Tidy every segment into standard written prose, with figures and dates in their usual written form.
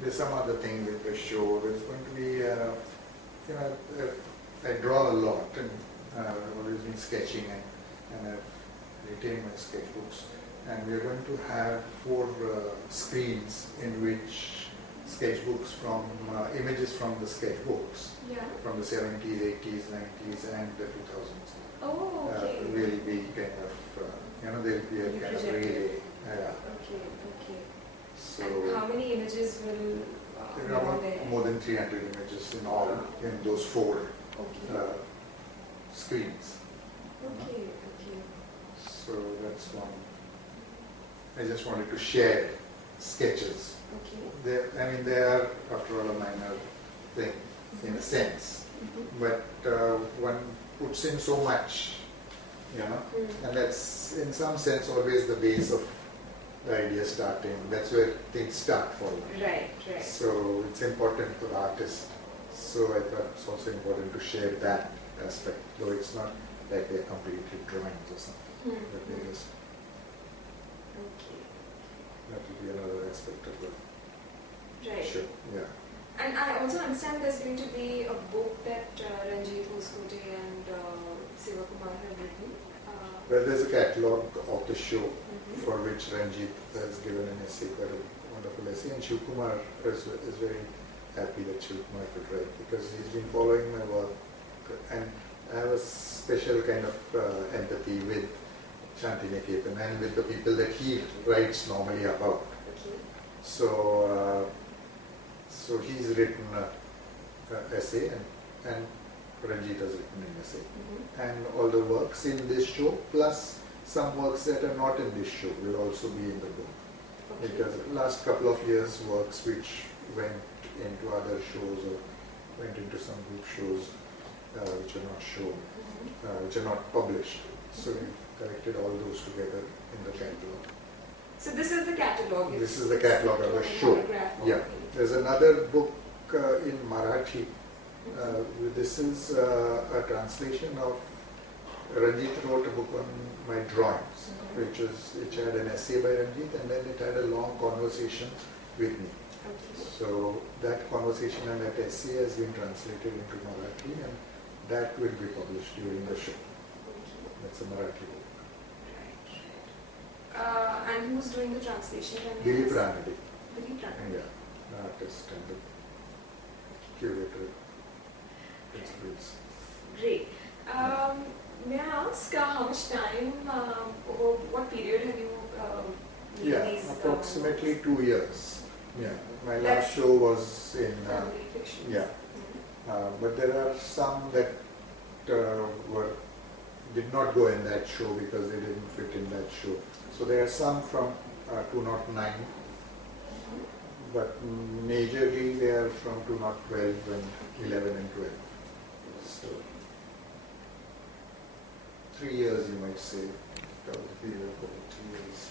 there's some other thing with the show. There's going to be, I draw a lot, and I've always been sketching, and I've retained my sketchbooks. And we're going to have 4 screens in which sketchbooks from images from the sketchbooks from the 70s, 80s, 90s, and the 2000s. Oh, okay. Will be kind of, there'll be a kind of relay. Okay. So and how many images will there are more than 300 images in all in those 4 screens. Okay. So that's one. I just wanted to share sketches. Okay. They are, after all, a minor thing in a sense, but one puts in so much, and that's in some sense always the base of the idea starting. That's where things start for one. Right. So it's important for the artist. So I thought it's also important to share that aspect, though it's not like they're completely drawings or something. But they just, that will be another aspect of the Right. show. Yeah. And I also understand there's going to be a book that Ranjit Hoskote and Sivakumar have written. Well, there's a catalogue of the show for which Ranjit has given an essay, quite a wonderful essay, and Shivakumar is very happy that Shivakumar could write because he's been following my work, and I have a special kind of empathy with Shantiniketan and with the people that he writes normally about. Okay. So he's written an essay, and Ranjit has written an essay, and all the works in this show plus some works that are not in this show will also be in the book. Okay. Because last couple of years works which went into other shows or went into some group shows which are not shown, which are not published. So we collected all those together in the catalogue. So this is the catalogue. This is the catalogue of the show. Yeah. There's another book in Marathi. This is a translation of, Ranjit wrote a book on my drawings, which had an essay by Ranjit, and then it had a long conversation with me. Okay. So that conversation and that essay has been translated into Marathi, and that will be published during the show. That's a Marathi book. Right. And who's doing the translation? Dilip Ranade. Dilip Ranade. Yeah, the artist and the curator. Great. May I ask how much time, over what period have you made these? Approximately 2 years. Yeah, my That's last show was in. Family fiction. Yeah, but there are some that did not go in that show because they didn't fit in that show. So there are some from 209, but majorly they are from 212 and 11 and 12. So 3 years, you might say, probably over 3 years.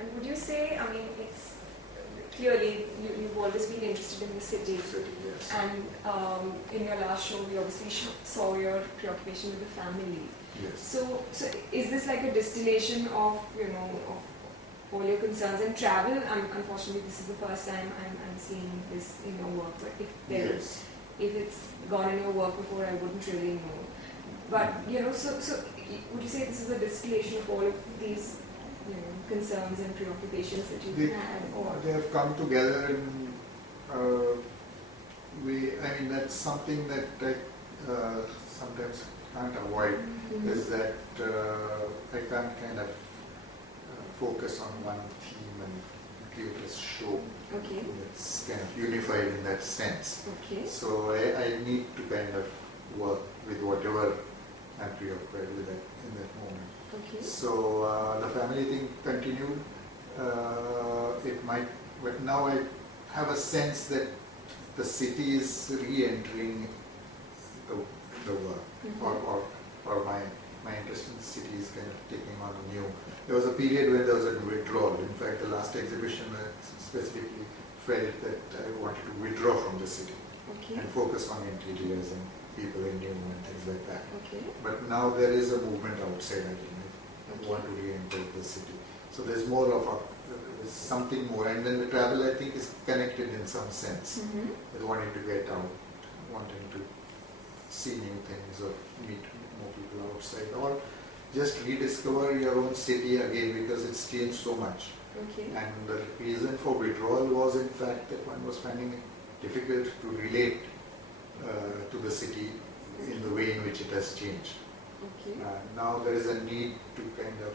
And would you say, I mean, it's clearly you've always been interested in the city. Yes. And in your last show, we obviously saw your preoccupation with the family. Yes. So is this like a distillation of, of all your concerns and travel? Unfortunately, this is the first time I'm seeing this in your work. But if it's gone in your work before, I wouldn't really know. But so would you say this is a distillation of all of these, concerns and preoccupations that you had? Or they have come together in that's something that I sometimes can't avoid. Is that I can't kind of focus on one theme and create a show that's kind of unified in that sense. Okay. So I need to kind of work with whatever I'm preoccupied with in that moment. Okay. So the family thing continued. It might, but now I have a sense that the city is re-entering the work, or my interest in the city is kind of taking on a new. There was a period when there was a withdrawal. In fact, the last exhibition I specifically felt that I wanted to withdraw from the city and focus on interiors and people in new and things like that. Okay. But now there is a movement outside again. I want to re-enter the city. So there's more of there's something more. And then the travel, I think, is connected in some sense. With wanting to get out, wanting to see new things or meet more people outside, or just rediscover your own city again, because it's changed so much. Okay. And the reason for withdrawal was, in fact, that one was finding it difficult to relate to the city in the way in which it has changed. Okay. Now there is a need to kind of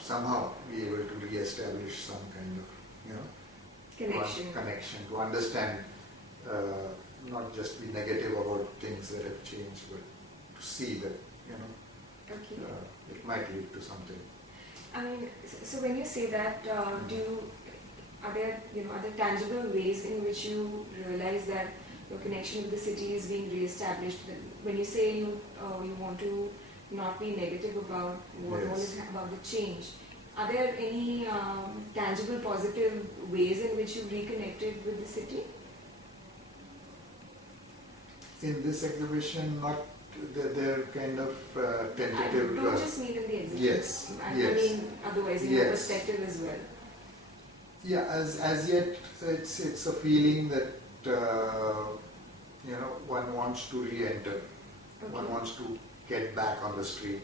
somehow be able to re-establish some kind of, connection, to understand, not just be negative about things that have changed, but to see that, Okay. it might lead to something. I mean, so when you say that, are there tangible ways in which you realize that your connection with the city is being re-established? When you say you want to not be negative about what all is about the change, are there any tangible positive ways in which you reconnected with the city? In this exhibition, not. They're kind of tentative. Don't just mean in the exhibition. Yes. I mean otherwise, in your perspective as well. Yeah, as yet, it's a feeling that one wants to re-enter. Okay. One wants to get back on the street.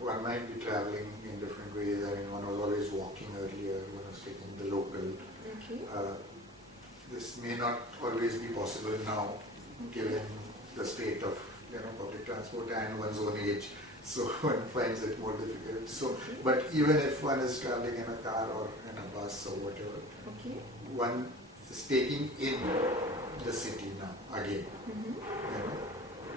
One might be traveling in different ways. I mean, one was always walking earlier. One was taking the local. Okay. This may not always be possible now, given the state of public transport and one's own age, so one finds it more difficult. So, but even if one is traveling in a car or in a bus or whatever, one is taking in the city now again.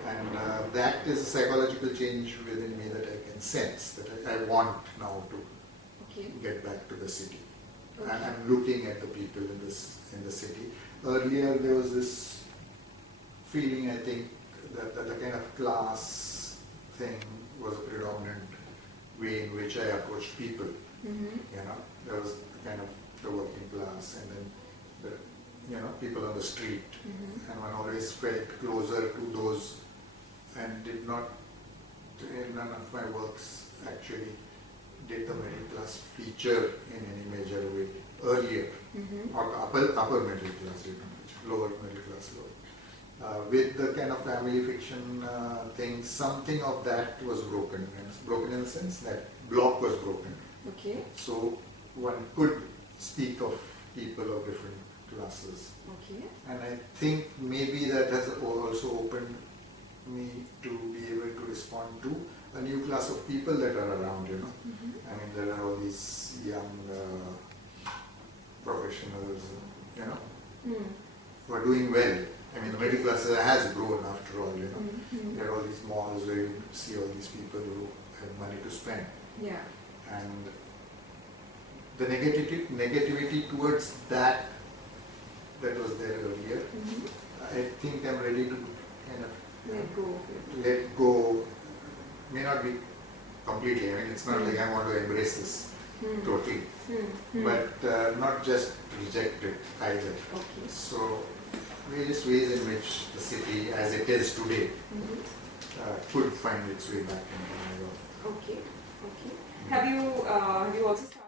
And that is a psychological change within me that I can sense, that I want now to get back to the city. And I'm looking at the people in the city. Earlier there was this feeling, I think, that the kind of class thing was a predominant way in which I approached people. There was kind of the working class, and then the people on the street, and one always felt closer to those, and did not, in none of my works actually did the middle class feature in any major way earlier, or upper middle class, lower middle class, with the kind of family fiction thing, something of that was broken. And it's broken in the sense that block was broken. Okay. So one could speak of people of different classes. Okay. And I think maybe that has also opened me to be able to respond to a new class of people that are around, I mean, there are all these young professionals, who are doing well. I mean, the middle class has grown after all, There are all these malls where you see all these people who have money to spend. Yeah. And the negativity towards that was there earlier, I think I'm ready to kind of let go. May not be completely, I mean, it's not like I want to embrace this totally, but not just reject it either. Okay. So, various ways in which the city, as it is today, could find its way back into my work. Okay. Have you also started